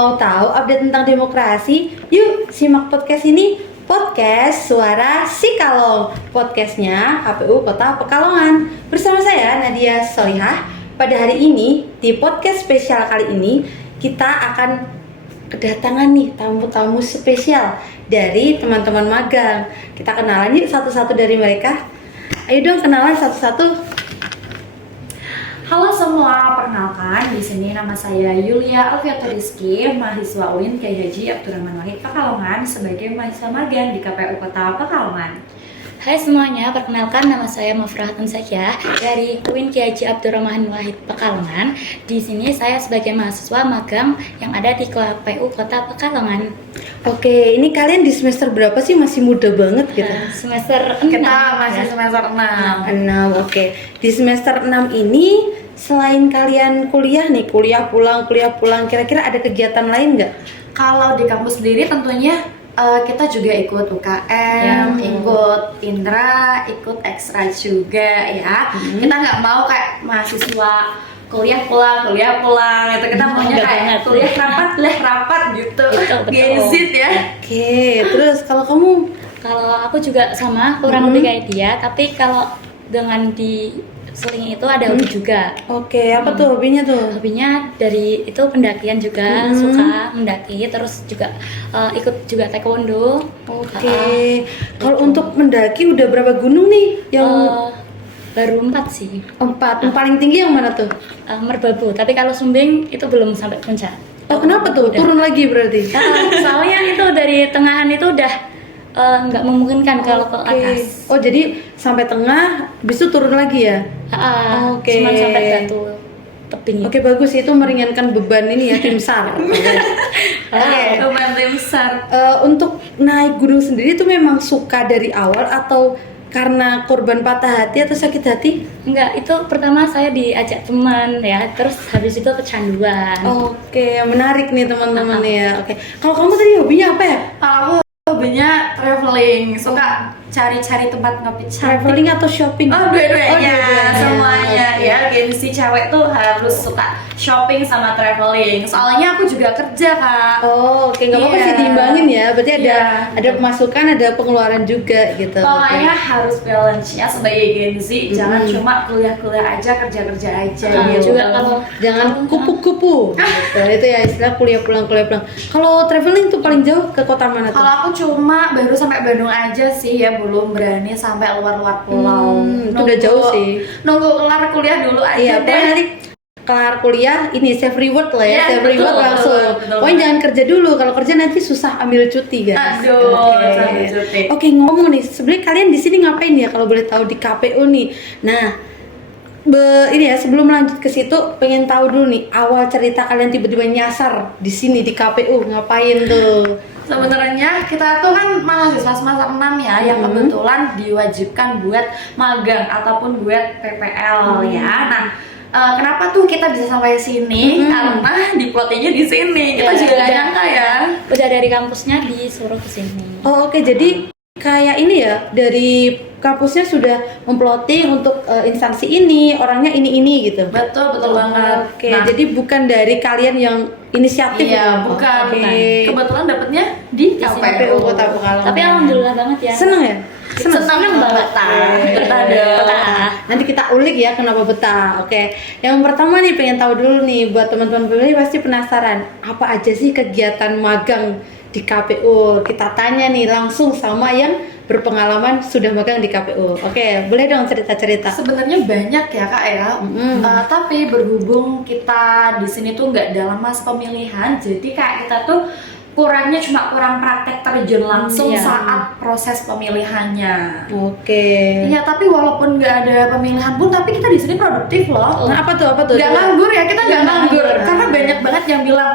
Mau tahu update tentang demokrasi? Yuk simak podcast ini, podcast Suara Sikalong. Podcastnya KPU Kota Pekalongan. Bersama saya Nadia Solihah. Pada hari ini, di podcast spesial kali ini, kita akan kedatangan nih tamu-tamu spesial dari teman-teman magang. Kita kenalan yuk satu-satu dari mereka. Ayo dong kenalan satu-satu. Halo semua, perkenalkan di sini nama saya Yulia Alfiato Rizky, mahasiswa UIN Kiai Haji Abdurrahman Wahid Pekalongan sebagai mahasiswa magang di KPU Kota Pekalongan. Hai semuanya, perkenalkan nama saya Mafrah Tunsakya dari UIN Kiai Haji Abdurrahman Wahid Pekalongan. Di sini saya sebagai mahasiswa magang yang ada di KPU Kota Pekalongan. Oke, ini kalian di semester berapa sih? Masih muda banget gitu. Semester 6. Kita masih semester 6. 6, oke. Di semester 6 ini selain kalian kuliah nih, kuliah pulang, kira-kira ada kegiatan lain nggak? Kalau di kampus sendiri tentunya kita juga ikut UKM, ikut Indra, ikut ekstra juga ya. Kita nggak mau kayak mahasiswa kuliah pulang itu kita maunya kayak kuliah rapat gitu. Betul. Genzit ya. Oke, terus kalau kamu? Kalau aku juga sama, kurang lebih kayak dia, tapi kalau dengan di seling itu ada hobi juga. Oke, apa tuh hobinya tuh? Hobinya dari itu pendakian juga, suka mendaki, terus juga ikut juga taekwondo. Oke. Kalau untuk mendaki udah berapa gunung nih? Yang Baru 4 sih. 4. Yang paling tinggi yang mana tuh? Merbabu, tapi kalau Sumbing itu belum sampai puncak. Oh, kenapa tuh? Turun lagi berarti? Soalnya itu dari tengahan itu udah nggak memungkinkan kalau ke atas. Oh, jadi sampai tengah, habis itu turun lagi ya? Oke. Cuma sampai batu tebing. Oke, bagus, itu meringankan beban ini ya, tim SAR. Lumayan tim besar. Untuk naik gunung sendiri tuh memang suka dari awal atau karena korban patah hati atau sakit hati? Enggak, itu pertama saya diajak teman ya, terus habis itu kecanduan. Oke, menarik nih teman-teman ya. Oke, kalau kamu tadi hobinya apa ya? Kalau aku hobinya traveling, suka cari-cari tempat ngopi cantik. Traveling atau shopping? Dua-duanya, dua-duanya. semuanya Oke. ya. Gengsi cewek tuh harus suka shopping sama traveling. Soalnya aku juga kerja, Kak. Oh, oke, nggak apa-apa Iya. sih diimbangin ya. Berarti Iya. ada pemasukan, ada pengeluaran juga gitu. Pokoknya Oke. harus balance ya sebagai Gengsi, jangan cuma kuliah-kuliah aja, kerja-kerja aja gitu. Juga kalau Jangan kupu-kupu gitu. Itu ya istilah kuliah pulang. Kalau traveling tuh paling jauh ke kota mana tuh? Kalau aku cuma baru sampai Bandung aja sih ya, belum berani sampai luar-luar pulau. Itu udah jauh sih. Nunggu kelar kuliah dulu aja Iya, deh. pokoknya nanti kelar kuliah ini save reward lah ya, Iya, save reward betul, langsung. betul. Pokoknya jangan kerja dulu, kalau kerja nanti susah ambil cuti guys. Aduh, Oke. sambil cuti. Oke, ngomong nih, sebenarnya kalian di sini ngapain ya kalau boleh tahu di KPU nih? Nah, ini ya sebelum lanjut ke situ, pengen tahu dulu nih awal cerita kalian tiba-tiba nyasar di sini di KPU ngapain tuh? Sebenarnya kita tuh kan mahasiswa semester 6 ya, yang kebetulan diwajibkan buat magang ataupun buat PPL ya. Nah, kenapa tuh kita bisa sampai sini? Karena diplotnya di sini. Kita juga gak nyangka ya. udah dari kampusnya disuruh ke sini. Oh, oke, jadi kayak ini ya, dari kampusnya sudah memploting untuk instansi ini, orangnya ini gitu. Betul banget. Oke, Nah, jadi bukan dari kalian yang inisiatif iya, gitu? bukan. Oke. Kebetulan dapetnya di KPU Kota Pekalongan. Tapi alhamdulillah banget ya. Seneng ya? Senang banget. Betah dong. Nanti kita ulik ya kenapa betah. Oke, yang pertama nih pengen tahu dulu nih buat teman-teman pemilih pasti penasaran apa aja sih kegiatan magang di KPU. Kita tanya nih langsung sama yang berpengalaman sudah magang di KPU. Oke, boleh dong cerita-cerita. Sebenarnya banyak ya Kak ya. Tapi berhubung kita di sini tuh nggak dalam masa pemilihan, jadi kayak kita tuh kurang praktek terjun langsung Iya. saat proses pemilihannya. Oke. Iya, tapi walaupun nggak ada pemilihan pun, tapi kita di sini produktif loh. Nah, apa tuh? Nggak nganggur ya, kita nggak nganggur. Karena banyak banget yang bilang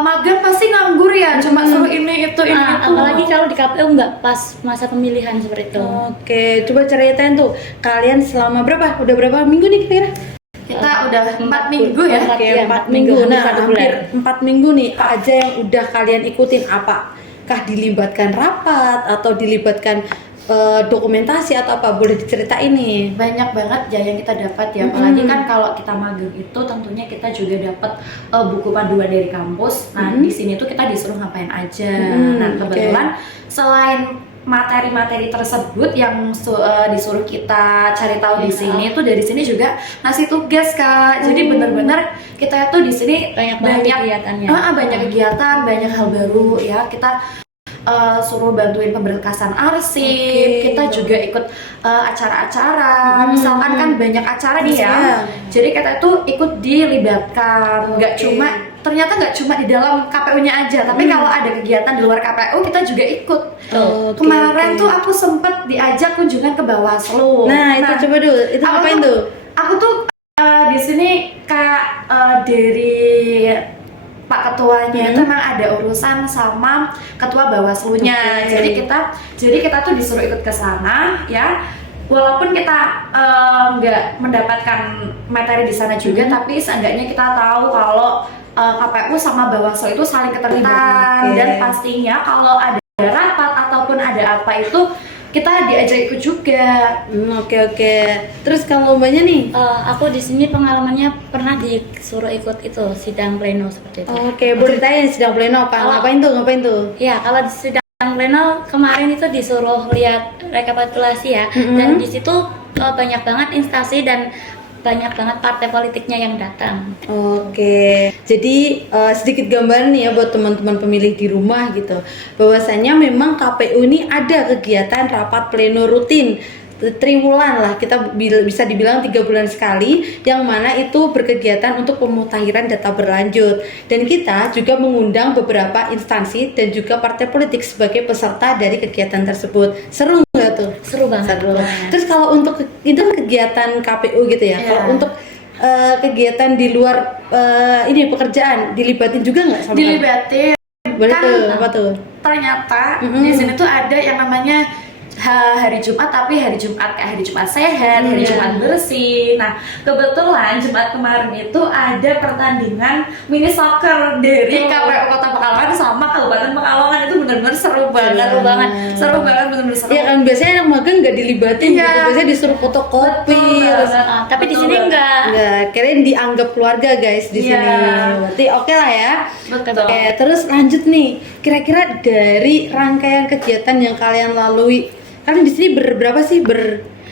magang pasti nganggur ya, cuma suruh ini itu. Apalagi kalau di KPU nggak pas masa pemilihan seperti itu. Oke, coba ceritain tuh kalian selama berapa? Udah berapa minggu nih kira-kira? Kita udah 4 minggu ya. Empat. Oke, Iya, 4 4 minggu. minggu, Nah, hampir 1 hampir bulan. 4 minggu nih. Apa aja yang udah kalian ikutin? Apakah dilibatkan rapat atau dilibatkan dokumentasi atau apa? Boleh diceritain nih? Banyak banget ya yang kita dapat ya, apalagi kan kalau kita magang itu tentunya kita juga dapat buku panduan dari kampus. Nah di sini tuh kita disuruh ngapain aja. Nah kebetulan selain materi-materi tersebut yang disuruh kita cari tahu di sini tuh, dari sini juga ngasih tugas Kak. Jadi bener-bener kita tuh di sini banyak kegiatannya. Banyak kegiatan, banyak hal baru ya. Kita suruh bantuin pemberkasan arsip, kita juga ikut acara-acara. Misalkan kan banyak acara nih ya, jadi kita tuh ikut dilibatkan. Ternyata nggak cuma di dalam KPU-nya aja, tapi kalau ada kegiatan di luar KPU kita juga ikut. Kemarin tuh aku sempet diajak kunjungan ke Bawaslu. Nah itu coba dulu, itu ngapain tuh? Aku tuh di sini Kak, dari Pak Ketuanya itu memang ada urusan sama Ketua Bawaslu-nya. Jadi kita tuh disuruh ikut ke sana ya. Walaupun kita nggak mendapatkan materi di sana juga, tapi seenggaknya kita tahu kalau KPU sama Bawaslu itu saling keterlibatan. Dan pastinya kalau ada rapat ataupun ada apa itu kita diajak ikut juga. Oke. Terus kalau Mbaknya nih? Aku di sini pengalamannya pernah disuruh ikut itu sidang pleno seperti itu. Oke, boleh tanya sidang pleno apa? Ngapain tuh? Ya, kalau di sidang pleno kemarin itu disuruh lihat rekapitulasi ya, dan di situ banyak banget instansi dan banyak banget partai politiknya yang datang. Oke, jadi sedikit gambaran nih ya buat teman-teman pemilih di rumah gitu, bahwasanya memang KPU ini ada kegiatan rapat pleno rutin triwulan lah, kita bisa dibilang 3 bulan sekali, yang mana itu berkegiatan untuk pemutahiran data berlanjut. Dan kita juga mengundang beberapa instansi dan juga partai politik sebagai peserta dari kegiatan tersebut. Seru nggak tuh? Seru banget. Terus kalau untuk itu kegiatan KPU gitu ya, kalau untuk kegiatan di luar ini pekerjaan dilibatin juga nggak sama? Dilibatin. Boleh Kan, tuh, apa tuh? Ternyata di sini tuh ada yang namanya hari Jumat, tapi hari Jumat kayak hari Jumat sehat, hari Jumat bersih. Nah kebetulan Jumat kemarin itu ada pertandingan mini soccer dari KPU Kota Pekalongan sama Kabupaten Pekalongan. Itu benar-benar seru banget, benar-benar seru. Iya kan, biasanya yang magang nggak dilibatin gitu, biasanya disuruh fotokopi. Tapi di sini enggak. Kalian dianggap keluarga guys di sini. Berarti oke lah ya. Betul. Oke, terus lanjut nih. Kira-kira dari rangkaian kegiatan yang kalian lalui, kalian di sini berberapa sih?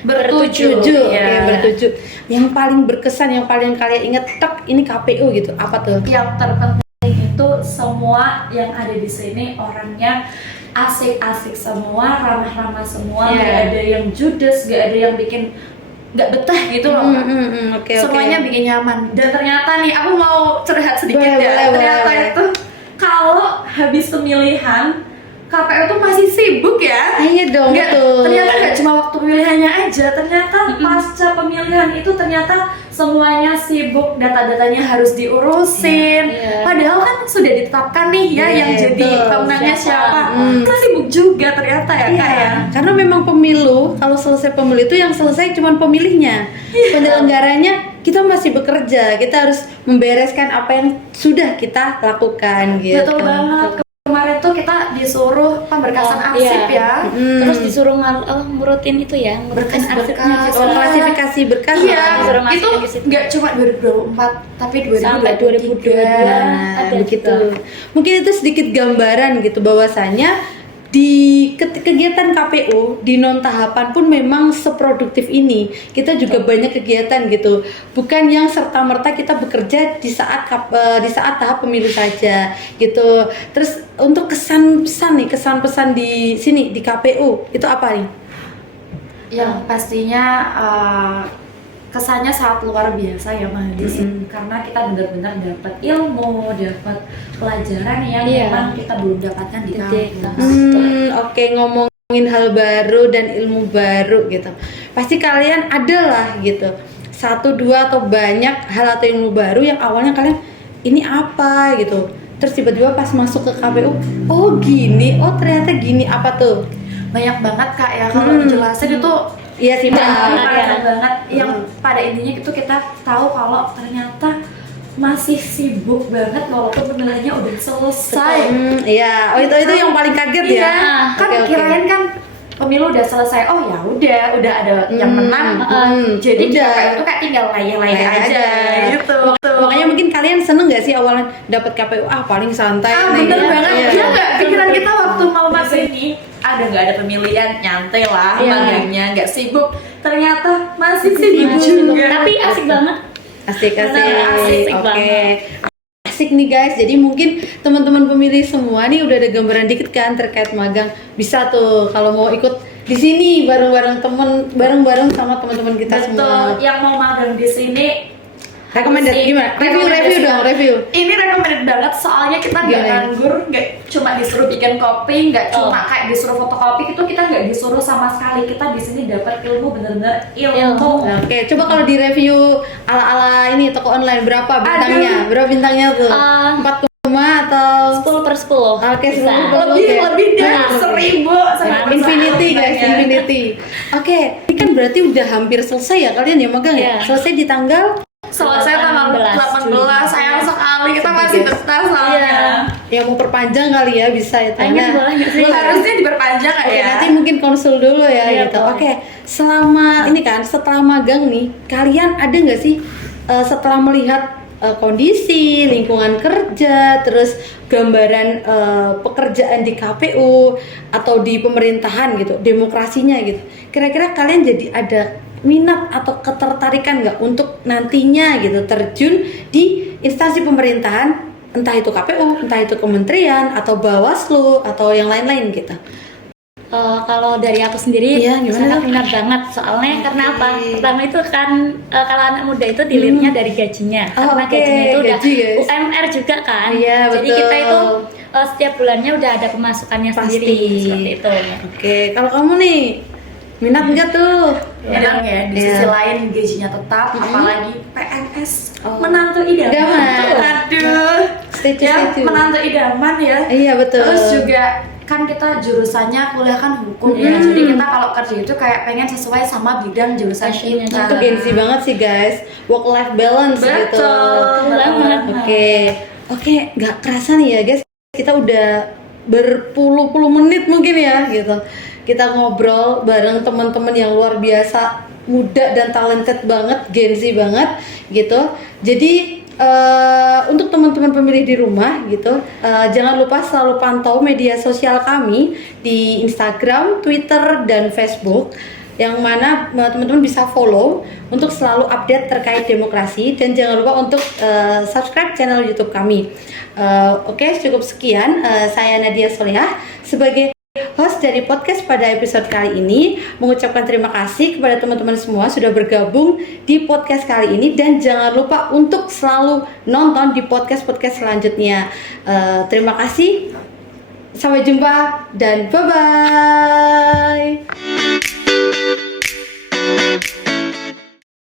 Bertujuh. Oke, bertujuh. Yang paling berkesan, yang paling kalian inget, ini KPU gitu. Apa tuh? Yang terpenting itu semua yang ada di sini orangnya asik-asik semua, ramah-ramah semua, nggak ada yang judes, nggak ada yang bikin nggak betah gitu loh. Semuanya bikin nyaman. Dan ternyata nih, aku mau curhat sedikit ternyata itu kalau habis pemilihan KPU tuh masih sibuk ya. Iya dong, betul. Ternyata nggak cuma waktu pemilihannya aja, ternyata pasca pemilihan itu ternyata semuanya sibuk, data-datanya harus diurusin. Padahal kan sudah ditetapkan nih ya yang jadi pemenangnya siapa. Kita sibuk juga ternyata ya Kak ya. Karena memang pemilu, kalau selesai pemilu itu yang selesai cuma pemilihnya. Penyelenggaranya kita masih bekerja, kita harus membereskan apa yang sudah kita lakukan gitu. Betul banget. Kemarin tuh kita disuruh pemberkasan arsip ya. Terus disuruh ngurutin itu ya, ngurutin arsipnya. Klasifikasi berkas. Iya, itu nggak cuma 2024 tapi 2023. Sampai 2022. Nah, begitu. Mungkin itu sedikit gambaran gitu bahwasanya di kegiatan KPU di non tahapan pun memang seproduktif ini. Kita juga banyak kegiatan gitu, bukan yang serta merta kita bekerja di saat tahap pemilu saja gitu. Terus untuk kesan pesan di sini di KPU itu apa nih? Yang pastinya kesannya sangat luar biasa ya Mbak Adi, karena kita benar-benar dapat ilmu, dapat pelajaran yang memang kita belum dapatkan di kampus. Oke, ngomongin hal baru dan ilmu baru gitu, pasti kalian adalah gitu 1, 2 atau banyak hal atau ilmu baru yang awalnya kalian ini apa gitu, terus tiba-tiba pas masuk ke KPU, oh gini, oh ternyata gini, apa tuh? Banyak banget Kak ya, kalau dijelasin itu iya sih, banyak banget. Yang pada intinya itu kita tahu kalau ternyata masih sibuk banget walaupun pemilihannya udah selesai. Iya, itu yang paling kaget ya. Kan kirain kan pemilu udah selesai, oh ya udah ada yang menang, jadi di udah. KPU tuh kayak tinggal layeh-layeh aja gitu. Makanya mungkin kalian seneng gak sih awalnya dapat KPU paling santai nih. Bener banget. Iya. Dia nggak pikiran kita waktu mau masuk ini nggak ada pemilihan, nyantai lah magangnya, nggak sibuk. Ternyata masih sibuk juga. Tapi asik banget. Asik. Asik Oke. banget. Asik nih guys, jadi mungkin teman-teman pemilih semua nih udah ada gambaran dikit kan terkait magang. Bisa tuh kalau mau ikut di sini bareng-bareng sama teman-teman kita Betul. semua. Yang mau magang di sini Recommended gimana? Review. Ini recommended banget soalnya kita nggak nganggur, nggak cuma disuruh bikin kopi, nggak cuma kayak disuruh fotokopi, itu kita nggak disuruh sama sekali. Kita di sini dapat ilmu, bener-bener ilmu. Oke, coba kalau di review ala-ala ini toko online berapa bintangnya? Aduh. Berapa bintangnya tuh? 4 atau 10/10. Oke, Bisa. Lebih dari 1000. Infinity guys, Infinity. Oke, ini kan berarti udah hampir selesai ya kalian ya magang ya? Iya. Selesai di tanggal Selesai tanggal 18, sayang sekali kita masih betah soalnya. yang mau perpanjang kali ya bisa ya Pengen boleh nggak sih? Harusnya diperpanjang nggak Oke, ya? nanti mungkin konsul dulu ya Iya, gitu. boleh. Oke, selama ini kan setelah magang nih, kalian ada nggak sih setelah melihat kondisi lingkungan kerja, terus gambaran pekerjaan di KPU atau di pemerintahan gitu, demokrasinya gitu. Kira-kira kalian jadi ada minat atau ketertarikan nggak untuk nantinya gitu terjun di instansi pemerintahan, entah itu KPU, entah itu kementerian atau Bawaslu atau yang lain-lain gitu. Kalau dari aku sendiri Iya, gimana? sangat minat banget soalnya karena apa? Pertama itu kan kalau anak muda itu dilirnya dari gajinya karena oke, gajinya itu udah gaji, guys. UMR juga kan. Iya, Jadi betul. kita itu setiap bulannya udah ada pemasukannya sendiri seperti itu. Oke, kalau kamu nih minat nggak tuh? Memang ya, di sisi Iya. lain gajinya tetap, apalagi PNS, menantu Idaman. idaman. Aduh, Setuju. menantu idaman ya. Iya, betul. Terus juga kan kita jurusannya kuliah kan hukum ya, jadi kita kalau kerja itu kayak pengen sesuai sama bidang jurusan Passionnya kita. Itu gengsi banget sih guys, work life balance gitu. Betul banget. Oke, nggak kerasa nih ya guys, kita udah berpuluh-puluh menit mungkin ya gitu. Kita ngobrol bareng teman-teman yang luar biasa, muda dan talented banget, gengsi banget gitu. Jadi untuk teman-teman pemilih di rumah gitu, jangan lupa selalu pantau media sosial kami di Instagram, Twitter, dan Facebook, yang mana teman-teman bisa follow untuk selalu update terkait demokrasi, dan jangan lupa untuk subscribe channel YouTube kami. Oke, cukup sekian. Saya Nadia Solihah sebagai host dari podcast pada episode kali ini, mengucapkan terima kasih kepada teman-teman semua sudah bergabung di podcast kali ini, dan jangan lupa untuk selalu nonton di podcast-podcast selanjutnya. Terima kasih, sampai jumpa dan bye-bye.